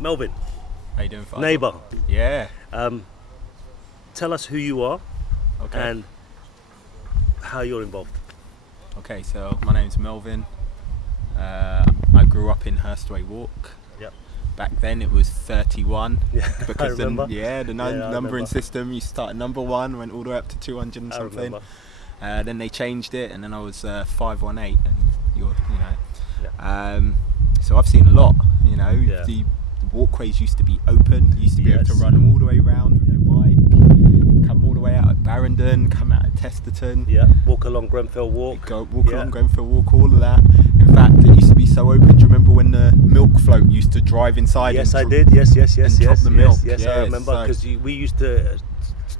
Melvyn, How you doing, Father? neighbour, Yeah. tell us who you are Okay. and how you're involved. Okay. So my name's Melvyn. I grew up in Hurstway Walk. Yep. Back then it was 31. Yeah, Because I remember. the I numbering remember. system, you start at number 1, went all the way up to 200 and I something. remember. Then they changed it, and then I was 518, and Yeah. So I've seen a lot. Yeah. The walkways used to be open. You used to be able to Yes. run all the way around with your bike, come all the way out at Barrington, come out at Testerton. Yeah, walk along Grenfell Walk. Walk Yeah. along Grenfell Walk, all of that. In fact, it used to be so open. Do you remember when the milk float used to drive inside? Yes, and I did. Yes, and drop the milk. Yes, I remember because we used to.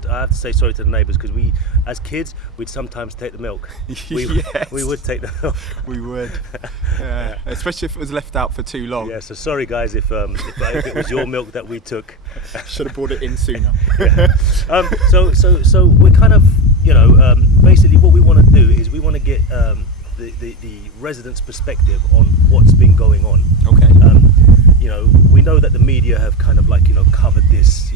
I have to say sorry to the neighbours because we, as kids, we'd sometimes take the milk. Yes. We would take the milk. We would, especially if it was left out for too long. Yeah, so sorry guys if it was your milk that we took. Should have brought it in sooner. So we're kind of, basically what we want to do is we want to get the residents' perspective on what's been going on. Okay. We know that the media have kind of covered this,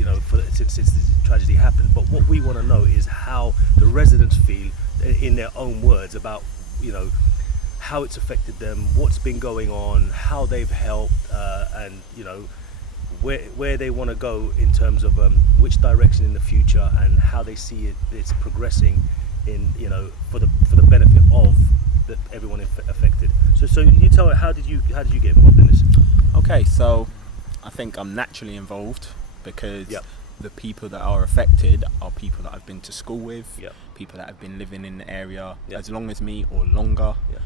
since this tragedy happened. But what we want to know is how the residents feel, in their own words, about how it's affected them, what's been going on, how they've helped, and where they want to go in terms of which direction in the future and how they see it's progressing in for the benefit of everyone affected. So you tell me, how did you get involved in this? Okay, so I think I'm naturally involved because Yep. the people that are affected are people that I've been to school with, Yep. people that have been living in the area Yep. as long as me or longer. Yep.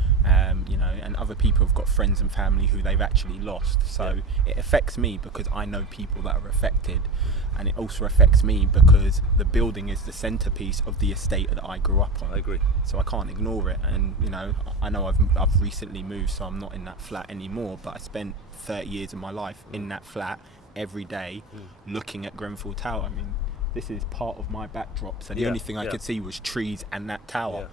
And other people have got friends and family who they've actually lost. So Yep. it affects me because I know people that are affected, and it also affects me because the building is the centerpiece of the estate that I grew up on. I agree. So I can't ignore it, and I know I've recently moved, so I'm not in that flat anymore, but I spent 30 years of my life in that flat every day looking at Grenfell Tower. I mean, this is part of my backdrop, so the only thing I could see was trees and that tower.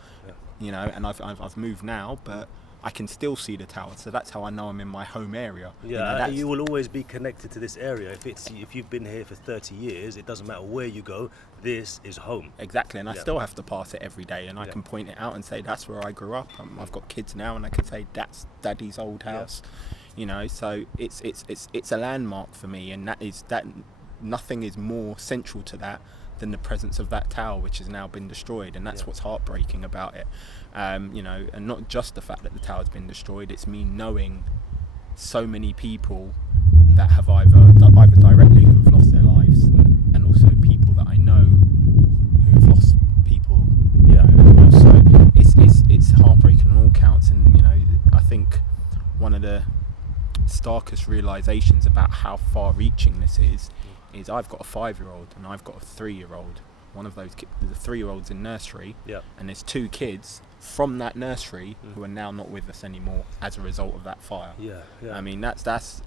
And I've moved now, but I can still see the tower, so that's how I know I'm in my home area. You will always be connected to this area. If you've been here for 30 years, it doesn't matter where you go, this is home. Exactly, and I still have to pass it every day, and I can point it out and say that's where I grew up. I've got kids now, and I can say that's Daddy's old house. So it's a landmark for me, and that nothing is more central to that than the presence of that tower, which has now been destroyed, and that's what's heartbreaking about it. And not just the fact that the tower's been destroyed, it's me knowing so many people that have either directly who have lost their lives, and also people that I know who have lost people. So it's heartbreaking on all counts, and I think one of the starkest realizations about how far-reaching this is I've got a 5-year-old and I've got a 3-year-old. One of those the 3-year-old's in nursery, and there's 2 kids from that nursery who are now not with us anymore as a result of that fire. I mean, that's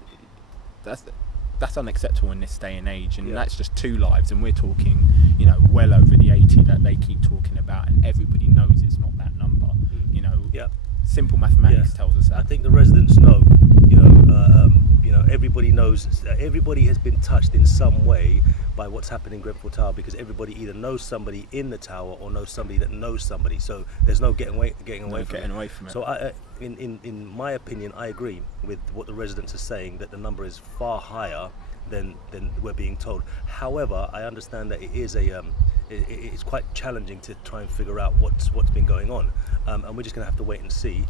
unacceptable in this day and age, and that's just 2 lives, and we're talking well over the 80 that they keep talking about, and everybody knows it's not that number. Simple mathematics tells us that. I think the residents know. Everybody knows. Everybody has been touched in some way by what's happened in Grenfell Tower, because everybody either knows somebody in the tower or knows somebody that knows somebody. So there's no getting away from it. So in my opinion, I agree with what the residents are saying, that the number is far higher than we're being told. However, I understand that it is it's quite challenging to try and figure out what's been going on, and we're just going to have to wait and see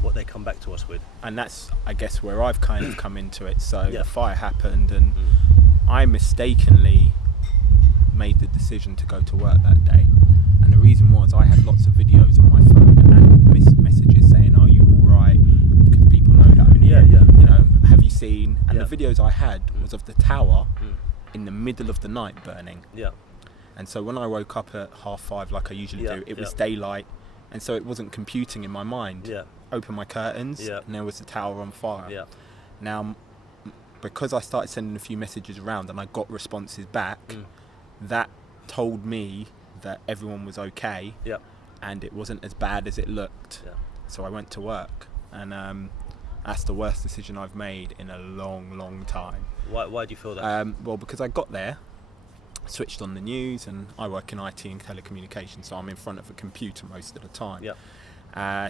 what they come back to us with. And that's, I guess, where I've kind of come into it. So the fire happened, and I mistakenly made the decision to go to work that day, and the reason was I had lots of videos on my phone and messages saying, "Are you all right?" Because people know that I'm in here. Have you seen? And the videos I had was of the tower in the middle of the night burning. And so when I woke up at 5:30, like I usually do, it was daylight, and so it wasn't computing in my mind. Open my curtains, and there was the tower on fire. Now, because I started sending a few messages around and I got responses back, that told me that everyone was okay, and it wasn't as bad as it looked. So I went to work, and That's the worst decision I've made in a long time. Why do you feel that? Well, because I got there, switched on the news, and I work in IT and telecommunications, so I'm in front of a computer most of the time. Yep.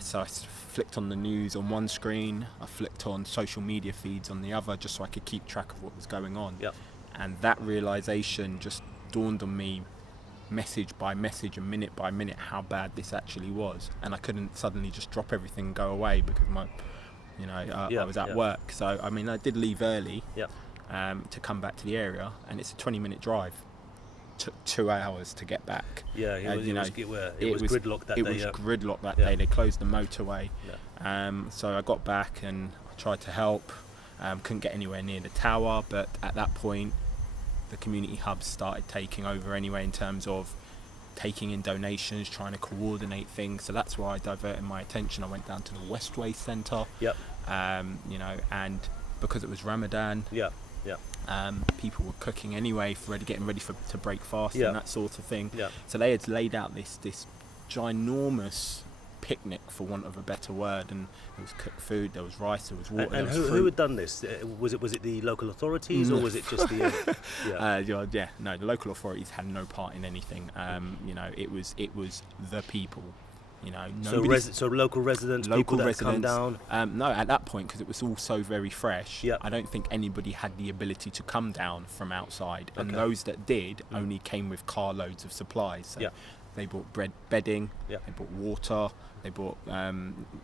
So I flicked on the news on one screen, I flicked on social media feeds on the other, just so I could keep track of what was going on. Yep. And that realisation just dawned on me, message by message and minute by minute, how bad this actually was. And I couldn't suddenly just drop everything and go away because I was at work. So I mean, I did leave early to come back to the area, and it's a 20-minute drive. Took 2 hours to get back. Yeah, it was gridlocked that day. It was gridlocked that day. They closed the motorway. So I got back and I tried to help. Couldn't get anywhere near the tower, but at that point the community hubs started taking over anyway, in terms of taking in donations, trying to coordinate things. So that's why I diverted my attention. I went down to the Westway Centre. And because it was Ramadan, people were cooking anyway, getting ready to break fast and that sort of thing. So they had laid out this ginormous picnic, for want of a better word, and there was cooked food, there was rice, there was water. And who had done this? Was it the local authorities, or was it just the? No, the local authorities had no part in anything. It was the people. So local residents come down. No, at that point, because it was all so very fresh, I don't think anybody had the ability to come down from outside, and those that did only came with carloads of supplies. So they bought bedding, they bought water, they bought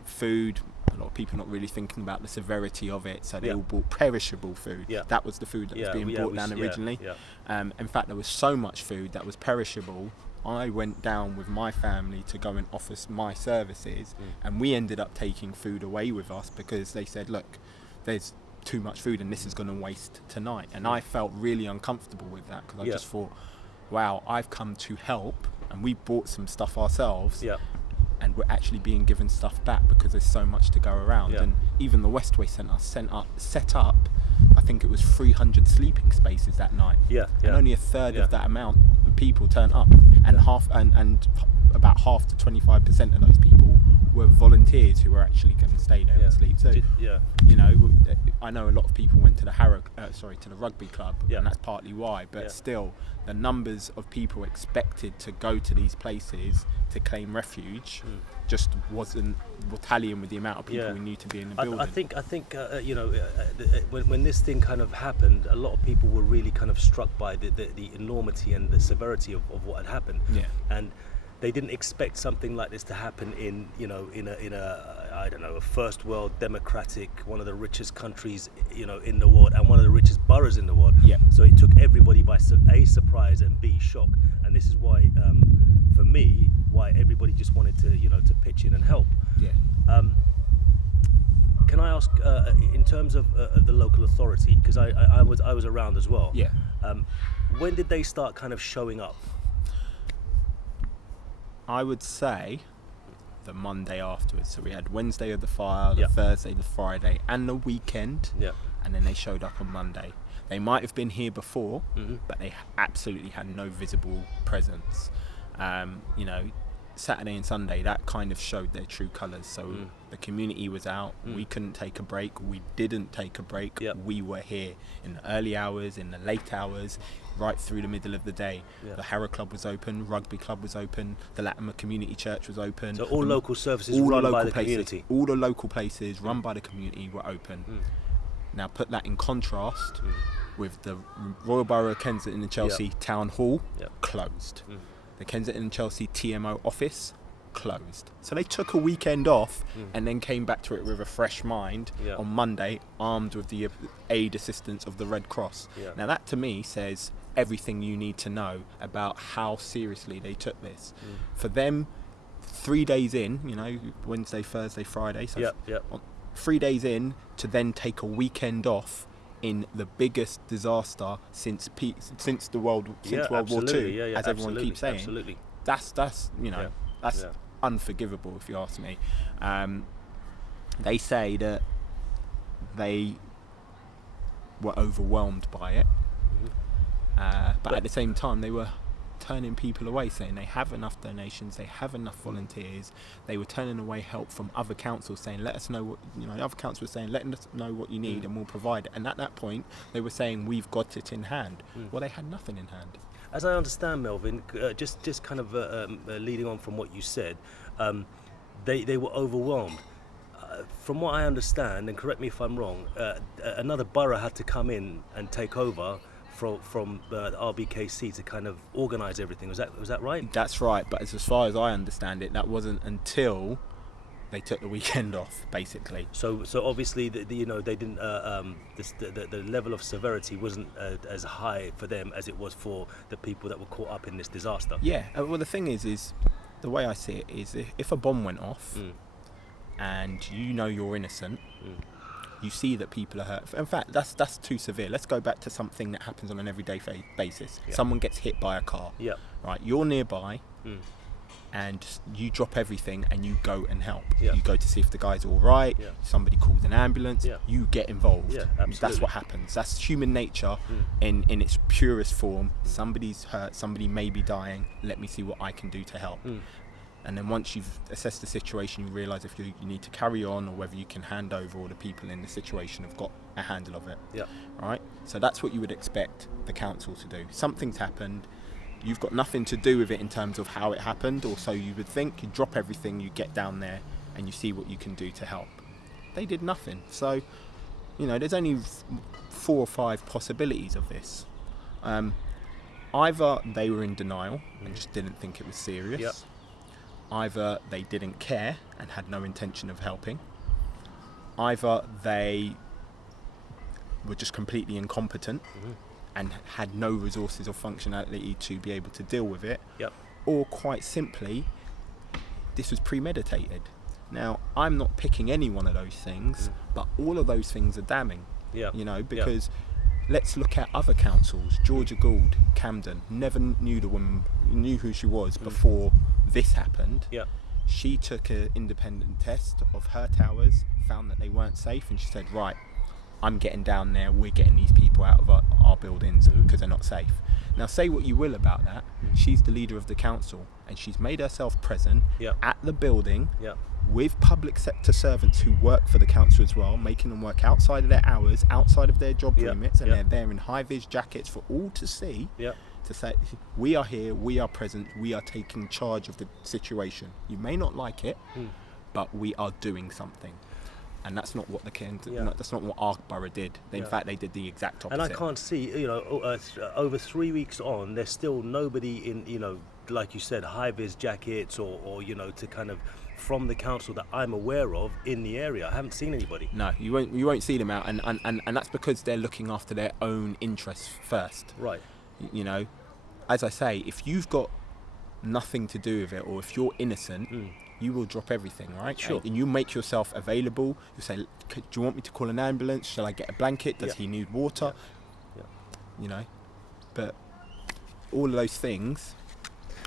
food. A lot of people not really thinking about the severity of it, so they all bought perishable food. That was the food that was being brought down originally. In fact, there was so much food that was perishable, I went down with my family to go and offer my services, and we ended up taking food away with us because they said, look, there's too much food and this is going to waste tonight. And I felt really uncomfortable with that, because I just thought, wow, I've come to help, and we bought some stuff ourselves, and we're actually being given stuff back because there's so much to go around. And even the Westway Centre set up, I think it was 300 sleeping spaces that night, and only a third of that amount of people turned up, and about half to 25% of those people were volunteers who were actually going to stay there and sleep. So I know a lot of people went to the rugby club, and that's partly why, but still the numbers of people expected to go to these places to claim refuge just wasn't tallying with the amount of people we knew to be in the building. I think when this thing kind of happened, a lot of people were really kind of struck by the enormity and the severity of what had happened. And they didn't expect something like this to happen in a first world democratic, one of the richest countries in the world, and one of the richest boroughs in the world. So it took everybody by A, surprise, and B, shock. And this is why, for me, why everybody just wanted to pitch in and help. Can I ask, in terms of the local authority, because I was around as well. When did they start kind of showing up? I would say the Monday afterwards. So we had Wednesday of the fire, the Thursday, the Friday, and the weekend. And then they showed up on Monday. They might have been here before, but they absolutely had no visible presence. Saturday and Sunday, that kind of showed their true colours. So the community was out. We couldn't take a break. We didn't take a break. We were here in the early hours, in the late hours, right through the middle of the day. The Harrow Club was open, Rugby Club was open, the Latimer Community Church was open. So all local services run by the community. All the local places run by the community were open. Now put that in contrast with the Royal Borough of Kensington and Chelsea Town Hall closed. The Kensington and Chelsea TMO office closed. So they took a weekend off and then came back to it with a fresh mind on Monday, armed with the aid assistance of the Red Cross. Now that to me says everything you need to know about how seriously they took this. For them, 3 days in, Wednesday, Thursday, Friday, so 3 days in, to then take a weekend off in the biggest disaster since World War II, as everyone keeps saying. That's unforgivable, if you ask me. They say that they were overwhelmed by it, but at the same time they were turning people away, saying they have enough donations, they have enough volunteers. They were turning away help from other councils, saying, let us know what, the other councils were saying, let us know what you need and we'll provide it. And at that point, they were saying, we've got it in hand. Well, they had nothing in hand. As I understand, Melvyn, just kind of leading on from what you said, they were overwhelmed. From what I understand, and correct me if I'm wrong, another borough had to come in and take over from the RBKC to kind of organise everything. Was that right? That's right, but as far as I understand it, that wasn't until they took the weekend off, basically. So obviously, they didn't. The level of severity wasn't as high for them as it was for the people that were caught up in this disaster. Yeah. Well, the thing is the way I see it is, if a bomb went off, and you're innocent, you see that people are hurt. In fact, that's too severe. Let's go back to something that happens on an everyday basis. Yeah. Someone gets hit by a car. Yeah. Right. You're nearby. And you drop everything and you go and help. Yeah. You go to see if the guy's all right. Yeah. Somebody calls an ambulance. Yeah. You get involved. Yeah, absolutely. That's what happens. That's human nature in its purest form. Somebody's hurt. Somebody may be dying. Let me see what I can do to help. And then once you've assessed the situation, you realise if you need to carry on or whether you can hand over, or the people in the situation have got a handle of it. Yeah. Right? So that's what you would expect the council to do. Something's happened. You've got nothing to do with it in terms of how it happened, or so you would think. You drop everything, you get down there, and you see what you can do to help. They did nothing. So, there's only 4 or 5 possibilities of this. Either they were in denial and just didn't think it was serious. Yep. Either they didn't care and had no intention of helping. Either they were just completely incompetent and had no resources or functionality to be able to deal with it. Yep. Or quite simply, this was premeditated. Now, I'm not picking any one of those things, but all of those things are damning. Yep. Because let's look at other councils. Georgia Gould, Camden, never knew the woman, knew who she was before this happened. Yep. She took an independent test of her towers, found that they weren't safe, and she said, right, I'm getting down there, we're getting these people out of our buildings because they're not safe. Now, say what you will about that, she's the leader of the council, and she's made herself present at the building with public sector servants who work for the council as well, making them work outside of their hours, outside of their job remits, and they're there in high-vis jackets for all to see, to say, we are here, we are present, we are taking charge of the situation. You may not like it, but we are doing something. And that's not what that's not what our borough did. In fact, they did the exact opposite. And I can't see, over 3 weeks on, there's still nobody in, like you said, high-vis jackets or to kind of, from the council that I'm aware of in the area. I haven't seen anybody. No, you won't see them out, and that's because they're looking after their own interests first. Right. As I say, if you've got nothing to do with it, or if you're innocent, you will drop everything, right? Sure. And you make yourself available. You say, do you want me to call an ambulance? Shall I get a blanket? Does he need water? Yeah. But all of those things.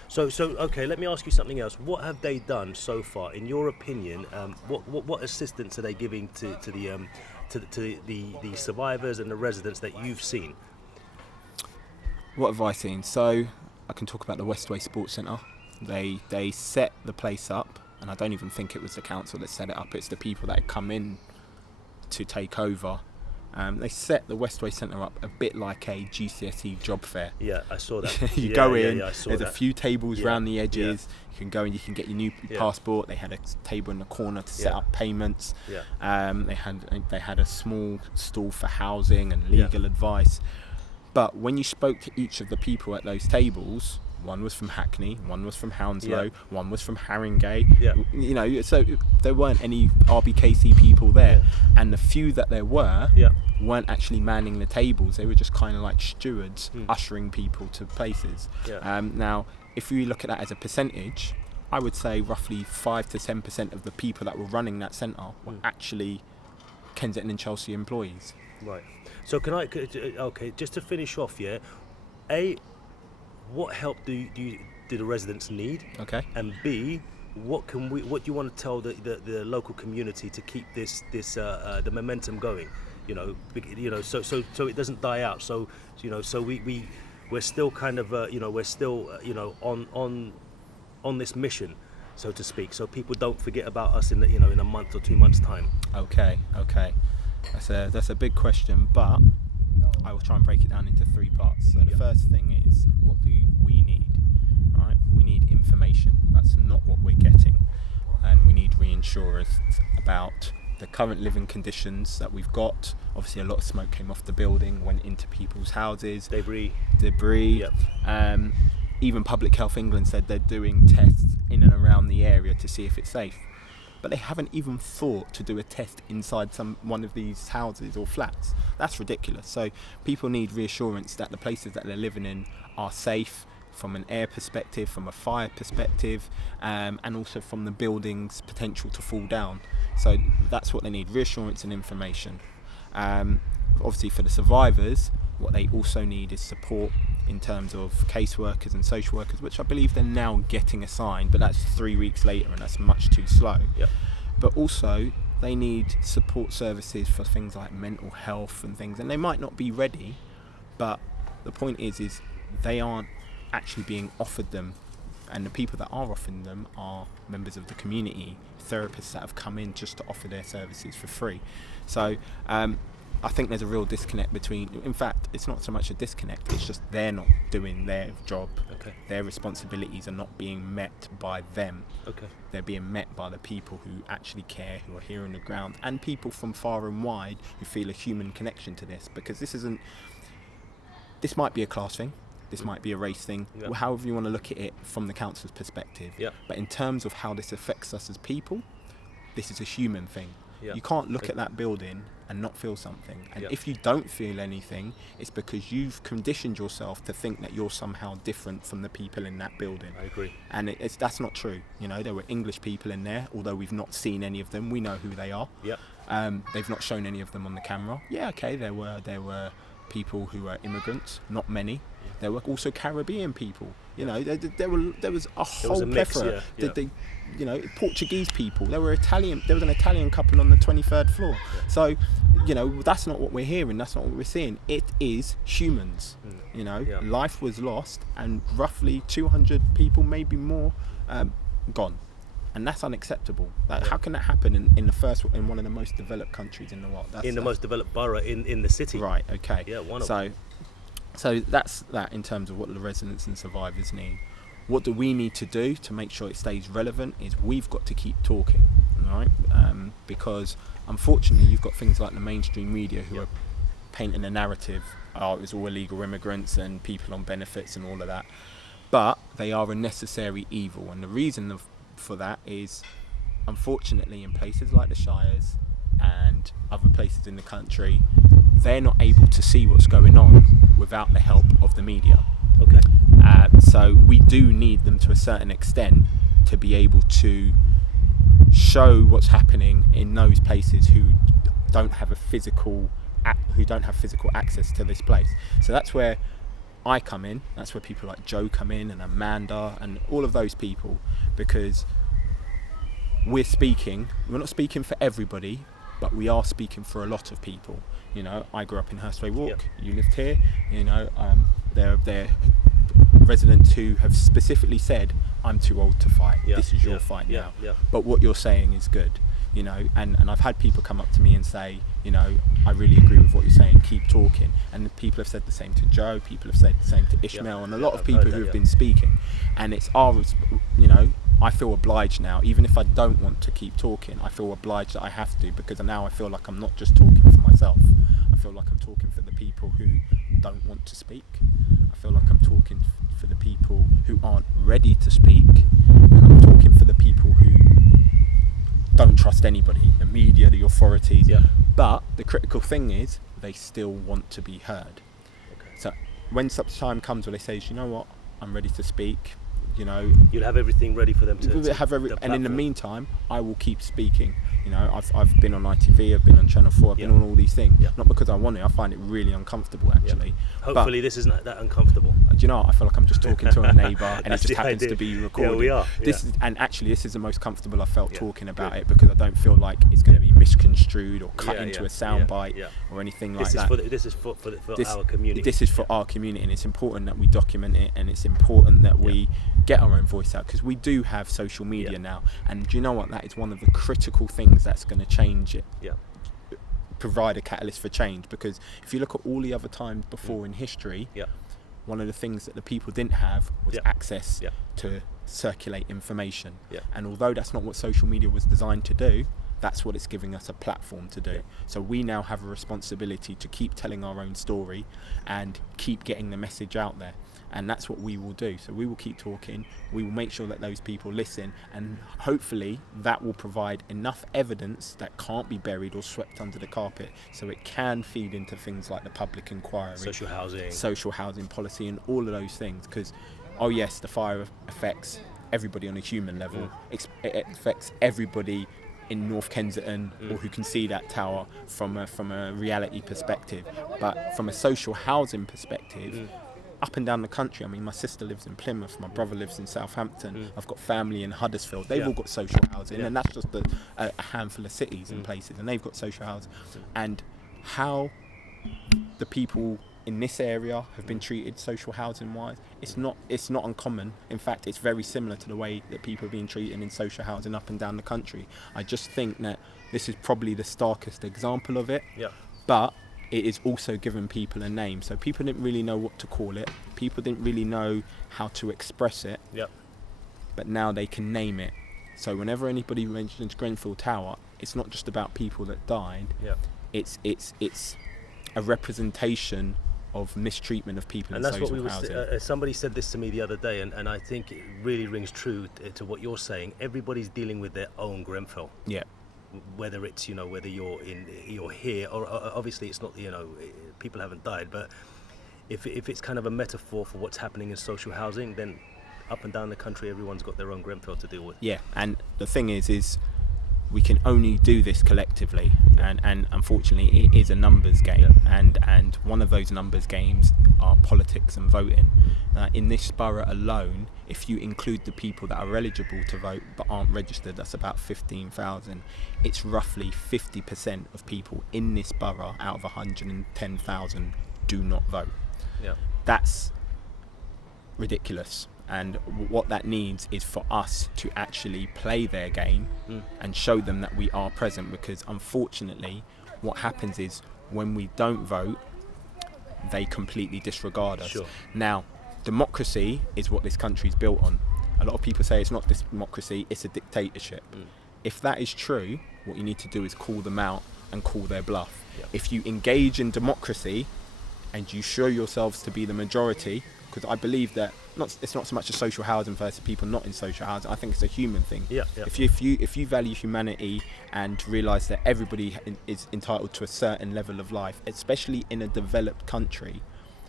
So okay, let me ask you something else. What have they done so far, in your opinion? What assistance are they giving to the survivors and the residents that you've seen? What have I seen? So I can talk about the Westway Sports Centre. They set the place up, and I don't even think it was the council that set it up. It's the people that had come in to take over. They set the Westway Centre up a bit like a GCSE job fair. Yeah, I saw that. You go in, there's a few tables around the edges. You can go and you can get your new passport. They had a table in the corner to set up payments. They had a small stall for housing and legal advice. But when you spoke to each of the people at those tables, one was from Hackney, one was from Hounslow, one was from Haringey. So there weren't any RBKC people there, and the few that there were weren't actually manning the tables. They were just kind of like stewards, ushering people to places. Now, if we look at that as a percentage, I would say roughly 5 to 10% of the people that were running that centre were actually Kensington and Chelsea employees. Right. So just to finish off, what help do the residents need? Okay. And B, what do you want to tell the local community to keep the momentum going? So it doesn't die out. So we we're still kind of we're still on this mission, so to speak, so people don't forget about us in in a month or 2 months time. Okay. That's a big question, but I will try and break it down into 3 parts. So the first thing is, what do we need? Right? We need information. That's not what we're getting, and we need reassurance about the current living conditions that we've got. Obviously, a lot of smoke came off the building, went into people's houses. Debris. Yep. Even Public Health England said they're doing tests in and around the area to see if it's safe. But they haven't even thought to do a test inside one of these houses or flats. That's ridiculous. So people need reassurance that the places that they're living in are safe from an air perspective, from a fire perspective, and also from the building's potential to fall down. So that's what they need, reassurance and information. Obviously for the survivors, what they also need is support in terms of caseworkers and social workers, which I believe they're now getting assigned, but that's 3 weeks later and that's much too slow. Yep. But also they need support services for things like mental health and things, and they might not be ready, but the point is they aren't actually being offered them, and the people that are offering them are members of the community, therapists that have come in just to offer their services for free. So I think there's a real disconnect between, in fact, it's not so much a disconnect, it's just they're not doing their job. Okay. Their responsibilities are not being met by them. Okay. They're being met by the people who actually care, who are here on the ground, and people from far and wide who feel a human connection to this, because this might be a class thing, this might be a race thing, Yep. however you want to look at it from the council's perspective. Yep. But in terms of how this affects us as people, this is a human thing. Yep. You can't look at that building and not feel something. And Yep. if you don't feel anything, it's because you've conditioned yourself to think that you're somehow different from the people in that building. I agree. And that's not true. There were English people in there, although we've not seen any of them. We know who they are. Yep. They've not shown any of them on the camera. Yeah, okay, there were people who were immigrants, not many. There were also Caribbean people. There was a whole plethora. Portuguese people. There was an Italian couple on the 23rd floor. Yeah. So, that's not what we're hearing. That's not what we're seeing. It is humans. Yeah. Life was lost, and roughly 200 people, maybe more, gone. And that's unacceptable. How can that happen in one of the most developed countries in the world? In the most developed borough in the city. Right. Okay. Yeah. So that's that in terms of what the residents and survivors need. What do we need to do to make sure it stays relevant is we've got to keep talking, all right? Because unfortunately you've got things like the mainstream media who are painting a narrative, it was all illegal immigrants and people on benefits and all of that. But they are a necessary evil, and the reason for that is, unfortunately, in places like the Shires and other places in the country, they're not able to see what's going on without the help of the media. Okay. So we do need them to a certain extent to be able to show what's happening in those places who don't have physical access to this place. So that's where I come in. That's where people like Joe come in, and Amanda, and all of those people, because we're not speaking for everybody, but we are speaking for a lot of people. I grew up in Hurstway Walk. Yep. You lived here. They're residents who have specifically said, I'm too old to fight. This is your fight now. But what you're saying is good. And I've had people come up to me and say, I really agree with what you're saying, keep talking. And people have said the same to Joe, people have said the same to Ishmael, and a lot of people who have been speaking. And it's I feel obliged now, even if I don't want to keep talking, I feel obliged that I have to, because now I feel like I'm not just talking for myself. I feel like I'm talking for the people who don't want to speak. I feel like I'm talking for the people who aren't ready to speak. And I'm talking for the people who don't trust anybody, the media, the authorities. Yeah. But the critical thing is, they still want to be heard. Okay. So when such time comes where they say, you know what, I'm ready to speak, you'll have everything ready for them to have and in the meantime, I will keep speaking. You know, I've been on ITV, I've been on Channel 4, I've been on all these things. Not because I want it, I find it really uncomfortable actually. Hopefully this isn't that uncomfortable. Do you know what? I feel like I'm just talking to a neighbour and it just happens idea. to be recorded. Yeah, we are. This is the most comfortable I felt talking about it, because I don't feel like it's going to be misconstrued or cut into a soundbite or anything like that. This is for our community. This is for our community, and it's important that we document it, and it's important that we get our own voice out, because we do have social media now, and do you know what? That is one of the critical things that's going to change it. Provide a catalyst for change, because if you look at all the other times before in history, one of the things that the people didn't have was access to circulate information. And although that's not what social media was designed to do, that's what it's giving us a platform to do. So we now have a responsibility to keep telling our own story and keep getting the message out there. And that's what we will do. So we will keep talking, we will make sure that those people listen, and hopefully that will provide enough evidence that can't be buried or swept under the carpet, so it can feed into things like the public inquiry, social housing policy, and all of those things. Because, oh yes, the fire affects everybody on a human level, it affects everybody in North Kensington or who can see that tower from a reality perspective. But from a social housing perspective, up and down the country, I mean, my sister lives in Plymouth, my brother lives in Southampton, I've got family in Huddersfield, they've all got social housing, and that's just a handful of cities and places, and they've got social housing. And how the people in this area have been treated social housing wise, it's not uncommon. In fact, it's very similar to the way that people are being treated in social housing up and down the country. I just think that this is probably the starkest example of it, but it is also giving people a name. So people didn't really know what to call it. People didn't really know how to express it. But now they can name it. So whenever anybody mentions Grenfell Tower, it's not just about people that died. It's a representation of mistreatment of people in social housing. Somebody said this to me the other day, and I think it really rings true to what you're saying. Everybody's dealing with their own Grenfell. Whether it's, you know, whether you're here, or obviously it's not, you know, people haven't died, but if it's kind of a metaphor for what's happening in social housing, then up and down the country everyone's got their own Grenfell to deal with. And the thing is we can only do this collectively, and unfortunately it is a numbers game, and one of those numbers games are politics and voting. In this borough alone, if you include the people that are eligible to vote but aren't registered, that's about 15,000. It's roughly 50% of people in this borough out of 110,000 do not vote. That's ridiculous. And what that needs is for us to actually play their game and show them that we are present, because unfortunately what happens is when we don't vote, they completely disregard us. Now, democracy is what this country is built on. A lot of people say it's not democracy, it's a dictatorship. If that is true, what you need to do is call them out and call their bluff. If you engage in democracy and you show yourselves to be the majority, because I believe that it's not so much a social housing versus people not in social housing. I think it's a human thing. If you value humanity and realise that everybody is entitled to a certain level of life, especially in a developed country,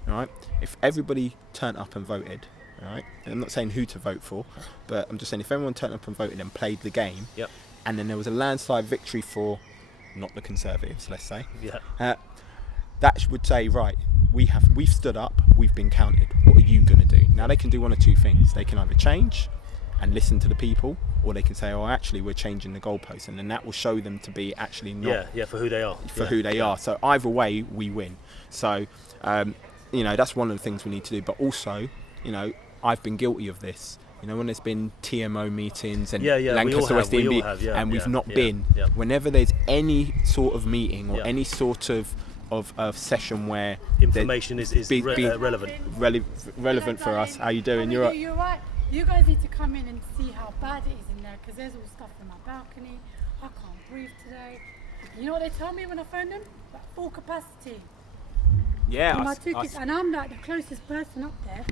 right? If everybody turned up and voted, right? I'm not saying who to vote for, but I'm just saying if everyone turned up and voted and played the game, and then there was a landslide victory for not the Conservatives, let's say, that would say, right, we've stood up, we've been counted, what are you going to do? Now they can do one of two things. They can either change and listen to the people, or they can say, oh, actually we're changing the goalposts, and then that will show them to be actually not for who they are, who they are. So either way we win. So you know, that's one of the things we need to do. But also, you know, I've been guilty of this. You know, when there's been TMO meetings and Lancaster West Indies, and we've not been. Whenever there's any sort of meeting or any sort of session where information is relevant for us. How you doing? You're right. You guys need to come in and see how bad it is in there, because there's all stuff in my balcony. I can't breathe today. You know what they tell me when I phone them? Like full capacity. Yeah. And my two kids, and I'm like the closest person up there,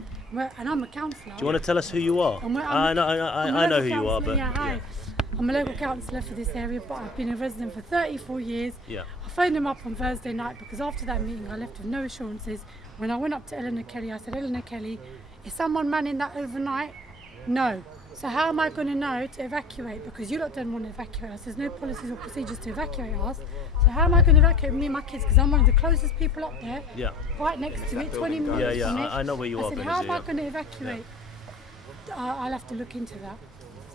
and I'm a counsellor. Do you want to tell us who you are? I know who you are, but hi. I'm a local counsellor for this area, but I've been a resident for 34 years. I phoned them up on Thursday night because after that meeting I left with no assurances. When I went up to Eleanor Kelly, I said, Eleanor Kelly, is someone manning that overnight? No. So how am I going to know to evacuate? Because you lot don't want to evacuate us. There's no policies or procedures to evacuate us. So how am I going to evacuate me and my kids? Because I'm one of the closest people up there. Yeah. Right next to it, 20 minutes Yeah, from it. I know where you I are. said, Benazir, how am I yeah. going to evacuate? I'll have to look into that.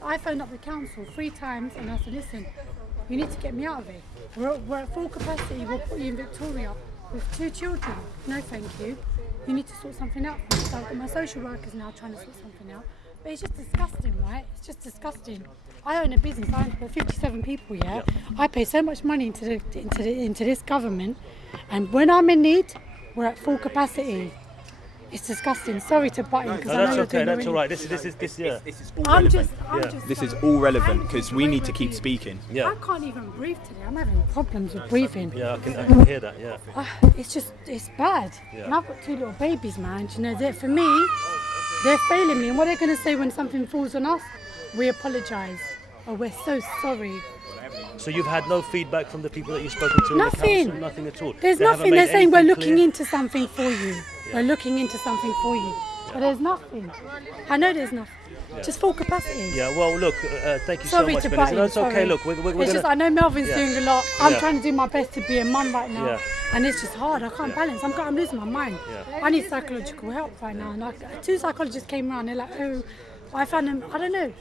So I phoned up the council 3 times and I said, listen, you need to get me out of here. We're at full capacity. We'll put you in Victoria with 2 children. No, thank you. You need to sort something out for me. So I've got my social workers now trying to sort something out. But it's just disgusting, right? It's just disgusting. I own a business. I employ 57 people. Yeah, I pay so much money into this government, and when I'm in need, we're at full capacity. It's disgusting. Sorry to butt in because I know That's you're okay. doing That's it. all right. This yeah. This is all I'm relevant. just. This is sorry. all relevant I'm because just we need way to keep with you. speaking. Yeah. I can't even breathe today. I'm having problems with breathing. Yeah, I can hear that. Yeah. It's bad. Yeah. And I've got 2 little babies, man. You know, for me, they're failing me. And what are they going to say when something falls on us? We apologise. Oh, we're so sorry. So you've had no feedback from the people that you've spoken to in the Nothing. council? Nothing at all? There's They haven't nothing. made They're saying we're anything looking clear? into something for you. We're looking into something for you. But there's nothing. I know there's nothing. Just full capacity. Yeah, well, look, thank you Sorry so much, to Benazir. butt in. No, it's okay. sorry. Look, we're It's going just to... I know Melvin's Yeah. doing a lot. I'm Yeah. trying to do my best to be a mum right now, Yeah. and it's just hard. I can't balance. I'm losing my mind. Yeah. I need psychological help right now. And 2 psychologists came around. They're like, oh, I found them. I don't know.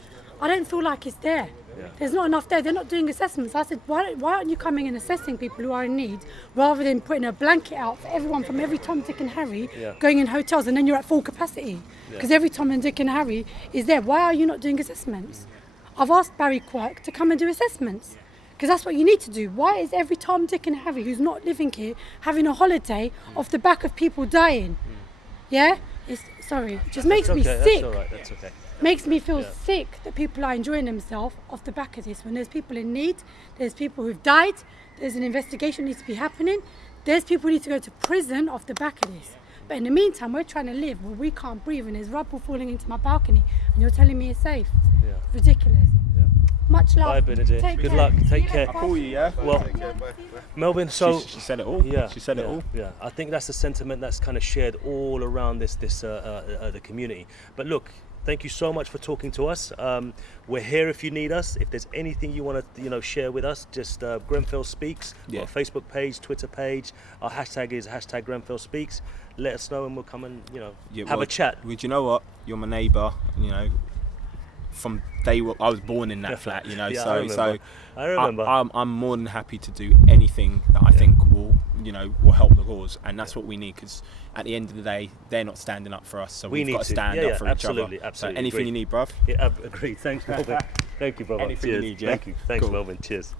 I don't feel like it's there. Yeah. There's not enough there. They're not doing assessments. I said, why aren't you coming and assessing people who are in need rather than putting a blanket out for everyone from every Tom, Dick and Harry going in hotels and then you're at full capacity because every Tom and Dick and Harry is there. Why are you not doing assessments? I've asked Barry Quirk to come and do assessments because that's what you need to do. Why is every Tom, Dick and Harry who's not living here having a holiday off the back of people dying? Yeah? It just makes me okay, sick. That's all right, that's okay. Makes me feel sick that people are enjoying themselves off the back of this. When there's people in need, there's people who've died, there's an investigation needs to be happening, there's people who need to go to prison off the back of this. But in the meantime, we're trying to live where we can't breathe and there's rubble falling into my balcony and you're telling me it's safe. Yeah. Ridiculous. Yeah. Much love. Bye, Benazir. Take Good care. luck. Take See you care. later. I'll call you, yeah? Well, Melvyn, so... She said it all. Yeah, She said it all. Yeah, I think that's the sentiment that's kind of shared all around the community. But look, thank you so much for talking to us. We're here if you need us. If there's anything you want to, share with us, just Grenfell Speaks. Yeah. Our Facebook page, Twitter page. Our hashtag is #Grenfell Speaks. Let us know and we'll come and have a chat. Well, do you know what? You're my neighbour. From day one, I was born in that flat. Yeah, so I remember. I'm more than happy to do anything that I think will help the cause, and that's what we need. Because at the end of the day, they're not standing up for us, so we've got to stand up for each other. Absolutely, So anything agree. you need, bruv. Yeah, agreed. Thanks, Melvyn. Thank you, brother. Anything you Cheers. need, yeah? Thank you. Thanks, Cool. Melvyn. Cheers.